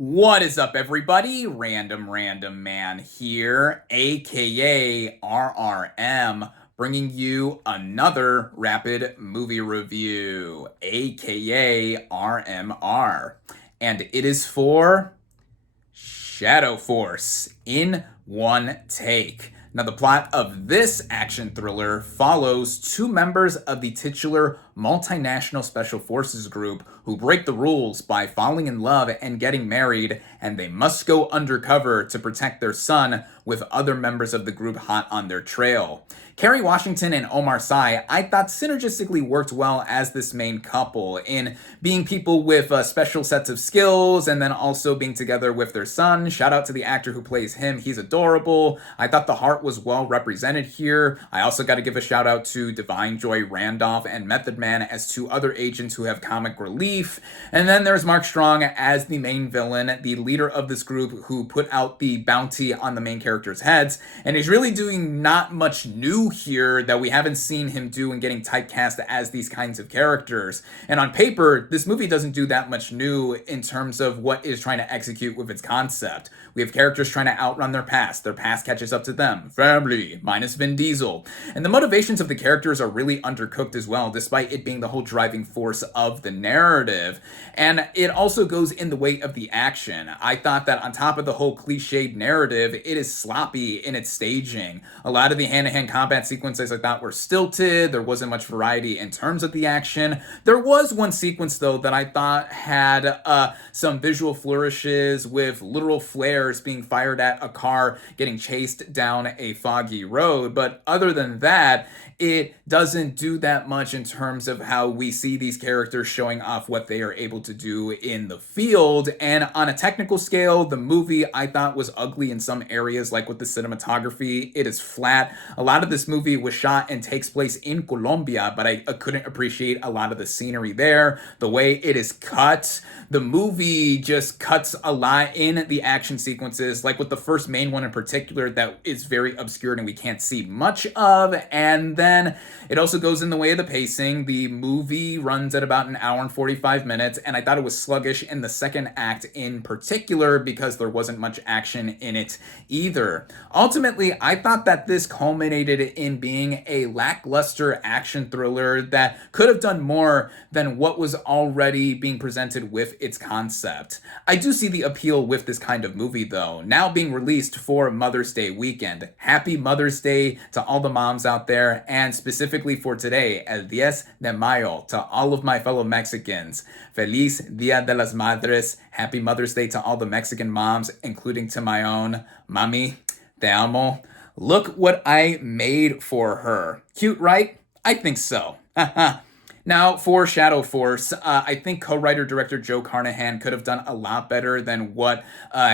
What is up, everybody? Random Random Man here, aka RRM, bringing you another rapid movie review, aka RMR. And it is for Shadow Force in one take. Now, the plot of this action thriller follows two members of the titular multinational special forces group who break the rules by falling in love and getting married, and they must go undercover to protect their son with other members of the group hot on their trail. Kerry Washington and Omar Sy, I thought synergistically worked well as this main couple in being people with special sets of skills and then also being together with their son. Shout out to the actor who plays him. He's adorable. I thought the heart was well represented here. I also got to give a shout out to Divine Joy Randolph and Method Man as two other agents who have comic relief. And then there's Mark Strong as the main villain, the leader of this group who put out the bounty on the main characters' heads. And he's really doing not much new here that we haven't seen him do in getting typecast as these kinds of characters. And on paper, this movie doesn't do that much new in terms of what it's trying to execute with its concept. We have characters trying to outrun their past catches up to them. Family, minus Vin Diesel. And the motivations of the characters are really undercooked as well, despite it being the whole driving force of the narrative. And it also goes in the way of the action. I thought that on top of the whole cliched narrative, it is sloppy in its staging. A lot of the hand-to-hand combat sequences I thought were stilted. There wasn't much variety in terms of the action. There was one sequence, though, that I thought had some visual flourishes with literal flares being fired at a car getting chased down a foggy road. But other than that, it doesn't do that much in terms of how we see these characters showing off what they are able to do in the field. And on a technical scale, the movie I thought was ugly in some areas, like with the cinematography. It is flat. A lot of this movie was shot and takes place in Colombia, but I couldn't appreciate a lot of the scenery there. The way it is cut, the movie just cuts a lot in the action sequences, like with the first main one in particular that is very obscured and we can't see much of. And then it also goes in the way of the pacing. The movie runs at about an hour and 45 minutes, and I thought it was sluggish in the second act in particular because there wasn't much action in it either. Ultimately, I thought that this culminated in being a lackluster action thriller that could have done more than what was already being presented with its concept. I do see the appeal with this kind of movie, though, now being released for Mother's Day weekend. Happy Mother's Day to all the moms out there, and specifically for today, El 10 de Mayo, to all of my fellow Mexicans. Feliz Dia de las Madres. Happy Mother's Day to all the Mexican moms, including to my own. Mami, te amo. Look what I made for her. Cute, right? I think so. Now, for Shadow Force, I think co-writer-director Joe Carnahan could have done a lot better than what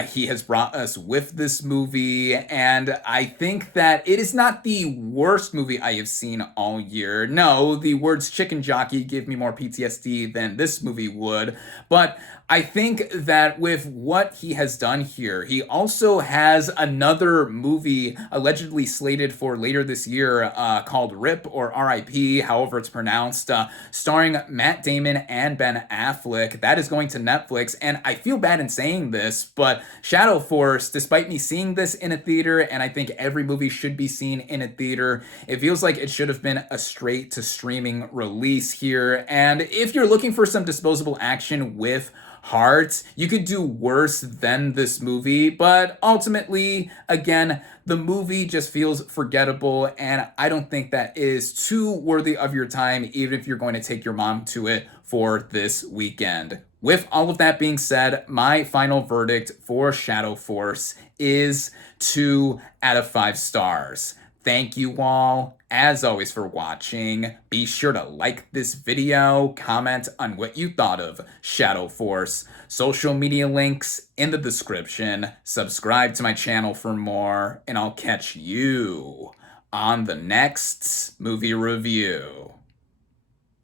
he has brought us with this movie, and I think that it is not the worst movie I have seen all year. No, the words chicken jockey give me more PTSD than this movie would, but I think that with what he has done here, he also has another movie allegedly slated for later this year called RIP or RIP, however it's pronounced, starring Matt Damon and Ben Affleck. That is going to Netflix, and I feel bad in saying this, but Shadow Force, despite me seeing this in a theater, and I think every movie should be seen in a theater, it feels like it should have been a straight-to-streaming release here. And if you're looking for some disposable action with heart, you could do worse than this movie, but ultimately, again, the movie just feels forgettable, and I don't think that is too worthy of your time, even if you're going to take your mom to it for this weekend. With all of that being said, my final verdict for Shadow Force is 2 out of 5 stars. Thank you all, as always, for watching. Be sure to like this video, comment on what you thought of Shadow Force, social media links in the description, subscribe to my channel for more, and I'll catch you on the next movie review.